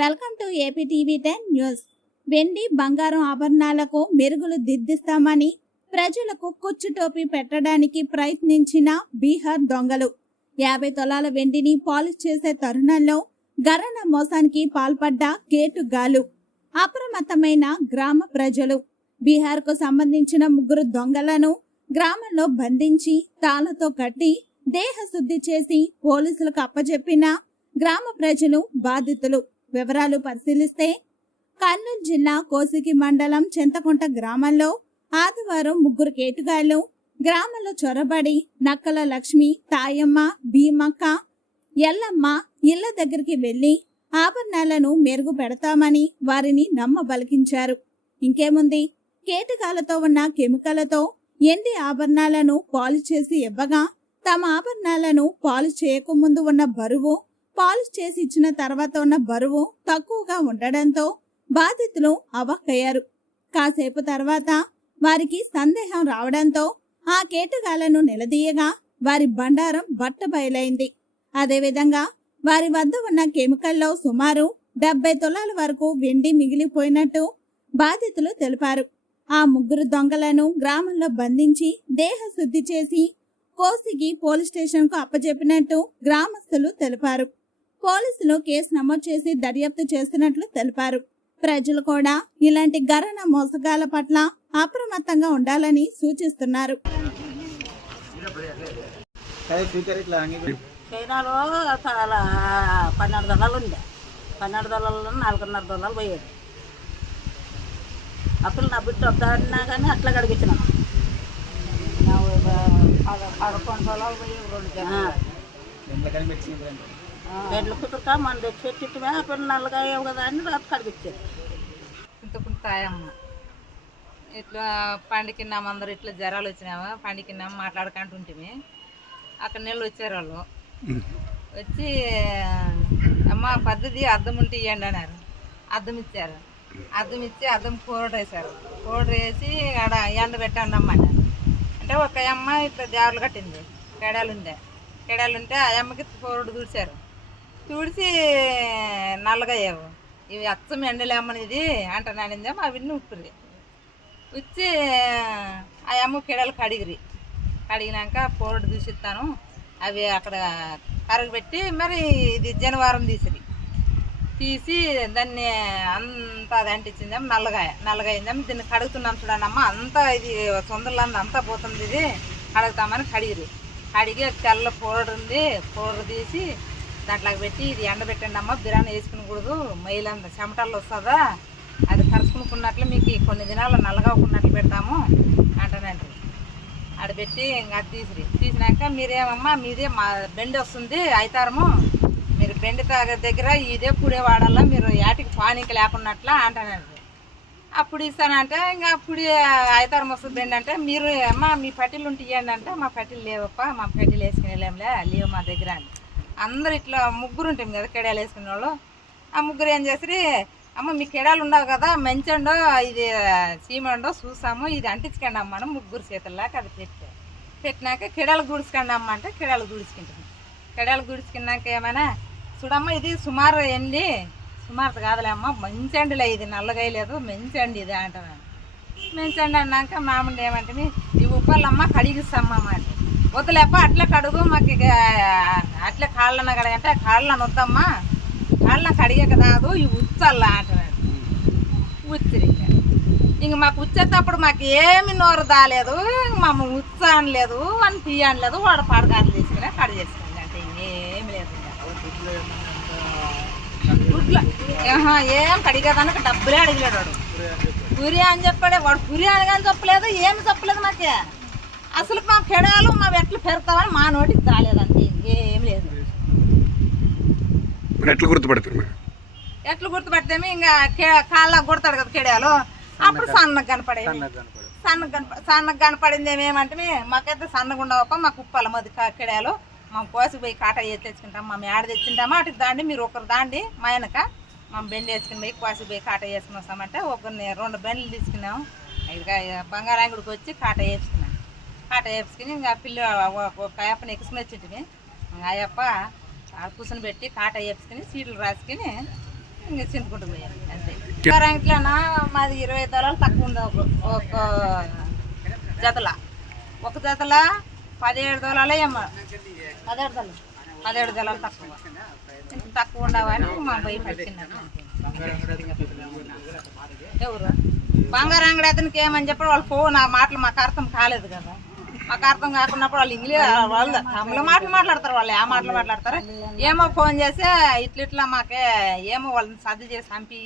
Welcome to AP TV ten news. వెండి బంగారం ఆభరణాలకు మెరుగులు దిద్దిస్తామని ప్రజలకు కుచ్చు టోపీ పెట్టడానికి ప్రయత్నించిన బీహార్ దొంగలు. యాభై తొలాల వెండిని పాలిష్ చేసే తరుణంలో గరణ మోసానికి పాల్పడ్డ గేటు గాలు. అప్రమత్తమైన గ్రామ ప్రజలు. బీహార్కు సంబంధించిన ముగ్గురు దొంగలను గ్రామంలో బంధించి తాళతో కట్టి దేహశుద్ధి చేసి పోలీసులకు అప్పజెప్పిన గ్రామ ప్రజలు బాధితులు. వివరాలు పరిశీలిస్తే కర్నూలు జిల్లా కోసికి మండలం చింతకుంట గ్రామంలో ఆదివారం ముగ్గురు కేటుగాళ్ళు గ్రామంలో చొరబడి నక్కల లక్ష్మి తాయమ్మ భీమక్క ఎల్లమ్మ ఇళ్ళ దగ్గరికి వెళ్ళి ఆభరణాలను మెరుగు పెడతామని వారిని నమ్మబలికించారు. ఇంకేముంది? కేటకాలతో ఉన్న కెమికలతో ఎండి ఆభరణాలను పాలు చేసి ఇవ్వగా తమ ఆభరణాలను పాలు చేయకముందు ఉన్న బరువు పాలిష్ చేసి ఇచ్చిన తర్వాత ఉన్న బరువు తక్కువగా ఉండడంతో బాధితులు అవాక్కయ్యారు. కాసేపు తర్వాత వారికి సందేహం రావడంతో ఆ కేటగాళ్ళను నిలదీయగా వారి బండారం బట్ట బయలైంది. అదేవిధంగా వారి వద్ద ఉన్న కెమికల్లో సుమారు డెబ్బై తులాల వరకు వెండి మిగిలిపోయినట్టు బాధితులు తెలిపారు. ఆ ముగ్గురు దొంగలను గ్రామంలో బంధించి దేహ శుద్ధి చేసి కోసిగి పోలీస్ స్టేషన్కు అప్పజెప్పినట్టు గ్రామస్తులు తెలిపారు. పోలీసులు కేసు నమోదు చేసి దర్యాప్తు చేస్తున్నట్లు తెలిపారు. ప్రజలు కూడా ఇలాంటి గరణ మోసగాల పట్ల అప్రమత్తంగా ఉండాలని సూచిస్తున్నారు. చైనాలో చాలా పన్నెండు దళాలు ఉండే. పన్నెండు దళాలలో నాలుగున్నర దళాలు పోయేది అప్పుడు నా బిడ్డ వద్దన్నా కానీ అట్లా కడిగించిన పదకొండు దళాలు పోయేవి రెండు జనాలు ఎంత ఎడ్ల మన తెచ్చి పెట్టిమే అప్పుడు నల్లగా అయ్యావు కదా అని రాత్రి కడిగిచ్చారు ఇంతకుముందు తాయమ్మ. ఇట్లా పండుకిన్నాం అందరు ఇట్లా జ్వరాలు వచ్చినావా? పండుకిన్నాం మాట్లాడుకుంటుంటిమి అక్కడ నీళ్ళు వచ్చారు వాళ్ళు వచ్చి అమ్మ పద్ధతి అద్దం ఉంటే ఇవ్వండి అన్నారు. అద్దం ఇచ్చారు. అద్దం ఇచ్చి అద్దం పౌడర్ వేసారు పౌడర్ వేసి ఆడ ఎండ పెట్టండి అమ్మ అంటే ఒక అమ్మ ఇట్లా జారులు కట్టింది. కెడాలు ఉండే కెడాలు ఉంటే ఆ అమ్మకి కూరడు దూడ్చారు తుడిచి నల్లగయ్యావు. ఇవి అచ్చం ఎండలేమని ఇది అంటున్నానిందే ఉప్పురి వచ్చి ఆ అమ్మ కిడలు కడిగిరి. కడిగినాక పోడు తీసిస్తాను. అవి అక్కడ కరగబెట్టి మరి ఇది జనవారం తీసిరి. తీసి దాన్ని అంతా అది అంటించిందేమో నల్లగాయ. నల్లగాయిందేమో దీన్ని కడుగుతున్నాం చూడనమ్మా అంతా ఇది తొందరలంది అంతా పోతుంది ఇది. కడుగుతామని కడిగిరి. కడిగి తెల్ల పౌడర్ ఉంది. పౌడర్ తీసి దాంట్లోకి పెట్టి ఇది ఎండబెట్టండి అమ్మ. బిర్యానీ వేసుకునకూడదు. మైలంత చెమటాలు వస్తుందా? అది కరుచుకునుకున్నట్లు మీకు కొన్ని దినాలు నల్లగా పెడతాము. అంటానండి ఆడ పెట్టి ఇంకా అది తీసిరి. తీసినాక మీరేమమ్మా మీదే మా బెండి వస్తుంది అయితారము. మీరు బెండి తాగ దగ్గర ఇదే పుడే వాడాలా మీరు యాటికి పానీకి లేకున్నట్లా అంటానండి అప్పుడు ఇస్తానంటే ఇంకా అప్పుడు అయితారం వస్తుంది బెండి అంటే మీరు అమ్మ మీ పట్టీలు ఉంటే ఇవ్వండి అంటే మా పట్టీలు లేవప్ప మా పట్టీలు వేసుకుని వెళ్ళాంలే లేవు మా దగ్గర అని. అందరు ఇట్లా ముగ్గురు ఉంటాం కదా కెడాలు వేసుకునే వాళ్ళు. ఆ ముగ్గురు ఏం చేసి అమ్మ మీ కెడాలు ఉండవు కదా మంచండో ఇది సీమండో చూసాము ఇది అంటించుకోండి అమ్మ ముగ్గురు చేతుల్లాక అది పెట్టా పెట్టినాక కెడాలు గుడుచుకోండి అమ్మ అంటే కెడాలు గుడుచుకుంటాం. కెడాలు గుడుచుకున్నాక ఏమైనా చూడమ్మ ఇది సుమారు ఎండి సుమారు కాదులే అమ్మ మంచి అండిలే ఇది నల్లగాయలేదు మంచి అండి ఇది అంటున్నాను మెంచండి అన్నాక మామూలు ఏమంటే ఈ ఉప్పలమ్మ కడిగిస్తామ్మ మాట వద్దులేప అట్లా కడుగు మాకు ఇక అట్లా కాళ్ళన కడగంటే కాళ్ళని వద్దమ్మా కాళ్ళని కడిగాక రాదు ఈ ఉచ్చల్లా అంటున్నాడు ఉచ్చిరి ఇక. మాకు ఉచ్చేటప్పుడు మాకు ఏమి నోరు దాలేదు మమ్మల్ని ఉచ్చ అనలేదు అని తీయ అనలేదు వాడు పడగాలు తీసుకుని కడి చేసుకుంది అంటే ఇంకేమి లేదు. గుడ్ల ఏం కడిగేదానికి డబ్బులే అడిగలేడు వాడు. పురి అని చెప్పాడే. వాడు పురి అనగాని చెప్పలేదు ఏమి చెప్పలేదు మాకే. అసలు మా కెడాలు మా ఎట్లు పెడతామని మా నోటికి రాలేదు అంతే ఇంకేం లేదు ఎట్లా గుర్తుపడతారు మీరు? ఎట్లు గుర్తుపడితేమి ఇంకా కాళ్ళకు కొడతాడు కదా కెడాలు అప్పుడు సన్నగా కనపడేవి. సన్నగా కనప సన్నగా కనపడింది ఏమేమంటే మాకైతే సన్నగా ఉండవప్ప మాకు ఉప్పాల మధ్య కెడాలు మా కోసి పోయి కాట వేసి తెచ్చుకుంటాం మా మేడ తెచ్చింటామా అటు దాండి మీరు ఒకరు దాండి మా వెనక. మా బెండి వేసుకుని పోయి కోసి పోయి కాట వేసుకుని వస్తామంటే ఒకరిని రెండు బెండ్లు తీసుకున్నాం. ఇక బంగారాంగుడికి వచ్చి కాట వేసుకున్నాం. కాట వేసుకుని ఇంకా పిల్ల ఒక అయ్యప్పని ఎక్కించుకుని వచ్చింటివి ఇంకా అయ్యప్ప కూర్చొని పెట్టి కాట వేసుకుని సీట్లు రాసుకుని ఇంకా చింతకుంటూ పోయాను అంతే. రంగిట్లోనా మాది ఇరవై తలాలు తక్కువ ఉంది ఒక- ఒక జతల. ఒక జతల పదిహేడు తలాలే ఏమో పదిహేడు తలాలు పదిహేడు తలాలు తక్కువ. తక్కువ ఉండవని మా పోయి పట్టినాను ఎవరు? బంగారు అంగడి అతనికి ఏమని చెప్పి వాళ్ళు ఫోన్ ఆ మాటలు మాకు అర్థం కాలేదు కదా. మాకు అర్థం కాకున్నప్పుడు వాళ్ళు ఇంగ్లీష్ వాళ్ళు తమిళ మాటలు మాట్లాడతారు వాళ్ళు ఏ మాటలు మాట్లాడతారు. ఏమో ఫోన్ చేసి ఇట్ల ఇట్లా మాకే ఏమో వాళ్ళని సర్ది చేసి పంపి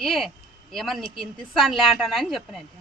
ఏమో నీకు ఇంత ఇస్తాను లే అంటానని చెప్పినట్టు.